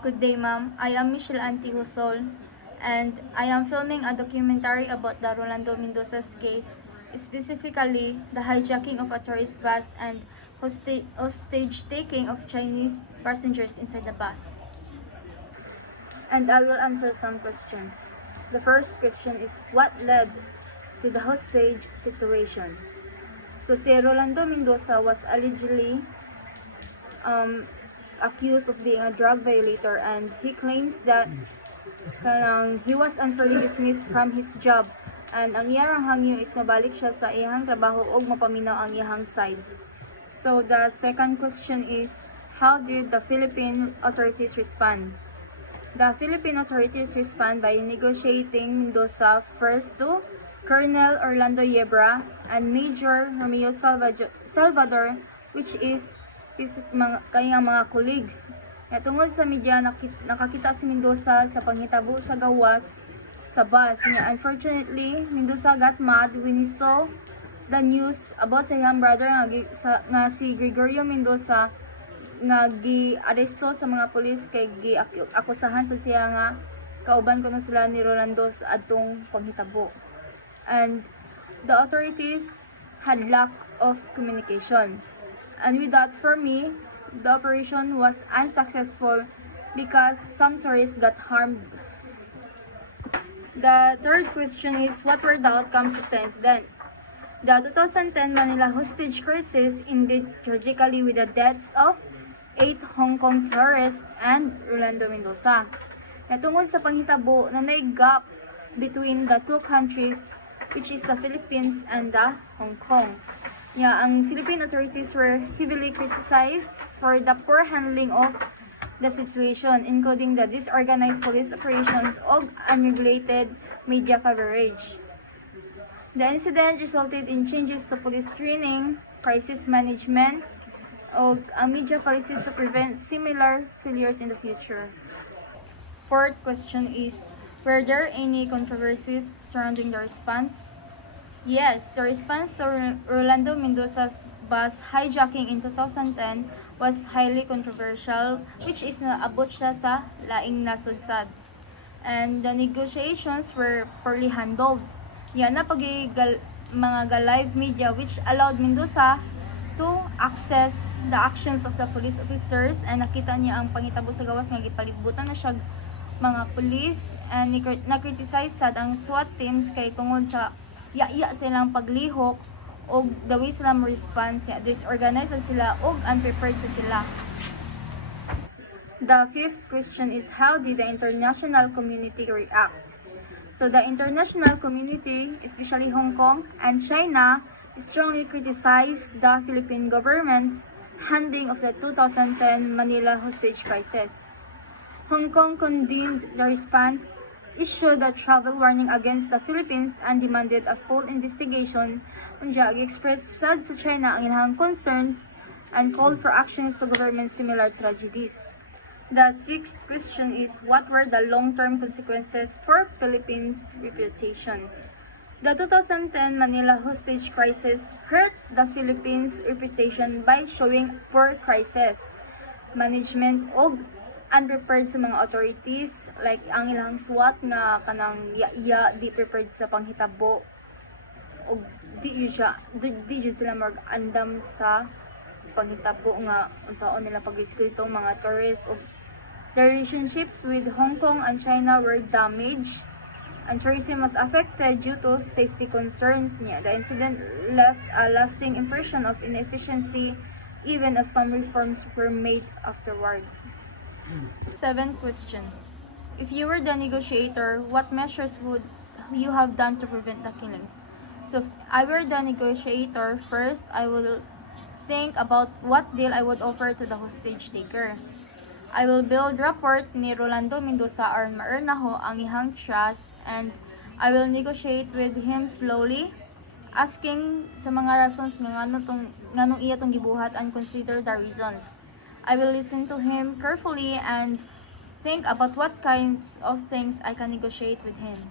Good day, ma'am. I am Michelle Antihusol, and I am filming a documentary about the Rolando Mendoza's case, specifically the hijacking of a tourist bus and hostage taking of Chinese passengers inside the bus. And I will answer some questions. The first question is, what led to the hostage situation? So, si Rolando Mendoza was allegedly accused of being a drug violator, and he claims that he was unfairly dismissed from his job, and ang iyang hangyo is mabalik siya sa iyang trabaho ug mapaminaw ang iyang side. So the second question is, how did the Philippine authorities respond? The Philippine authorities respond by negotiating Mendoza first to Colonel Orlando Yebra and Major Romeo Salvador, which is his kanyang mga colleagues. Tungod sa media, nakakita si Mendoza sa panghitabo sa gawas sa bus. Unfortunately, Mendoza got mad when he saw the news about sa iyang brother nga si Gregorio Mendoza nga gi-aresto sa mga pulis kay gi-akusahan sa siya nga kauban kuno sila ni Rolando sa adtong panghitabo. And the authorities had lack of communication. And with that, for me, the operation was unsuccessful because some tourists got harmed. The third question is, what were the outcomes of the incident? The 2010 Manila hostage crisis ended tragically with the deaths of 8 Hong Kong tourists and Rolando Mendoza. Tungod sa panghitabo na may gap between the two countries, which is the Philippines and the Hong Kong. Ang Philippine authorities were heavily criticized for the poor handling of the situation, including the disorganized police operations of unregulated media coverage. The incident resulted in changes to police training, crisis management, o media policies to prevent similar failures in the future. Fourth question is, were there any controversies surrounding the response? Yes, the response to Rolando Mendoza's bus hijacking in 2010 was highly controversial, which is naabot siya sa laing nasudsad. And the negotiations were poorly handled. Yan na mga live media which allowed Mendoza to access the actions of the police officers, and nakita niya ang pangitabo sa gawas nga gipalibutan na siya mga police, and na-criticize sad ang SWAT teams kay tungod sa iya silang paglihok o the way sila mo response, disorganized sila o unprepared sila. The fifth question is, how did the international community react? So the international community, especially Hong Kong and China, strongly criticized the Philippine government's handling of the 2010 Manila hostage crisis. Hong Kong condemned the response, issued a travel warning against the Philippines, and demanded a full investigation. Unya expressed sad sa China ang ilang concerns and called for actions to government similar tragedies. The sixth question is, what were the long-term consequences for Philippines' reputation? The 2010 Manila hostage crisis hurt the Philippines' reputation by showing poor crisis management o unprepared sa mga authorities, like ang ilang SWAT na kanang di prepared sa panghitabo o di sila mag-andam sa panghitabo nga unsaon nila pag-rescue itong mga tourists. The relationships with Hong Kong and China were damaged, and tourism was affected due to safety concerns niya. The incident left a lasting impression of inefficiency, even as some reforms were made afterward. Seventh question. If you were the negotiator, what measures would you have done to prevent the killings? So if I were the negotiator, first I will think about what deal I would offer to the hostage taker. I will build rapport ni Rolando Mendoza aron ma-earn ho ang ihang trust, and I will negotiate with him slowly, asking sa mga reasons nga nganong iya tong gibuhat and consider the reasons. I will listen to him carefully and think about what kinds of things I can negotiate with him.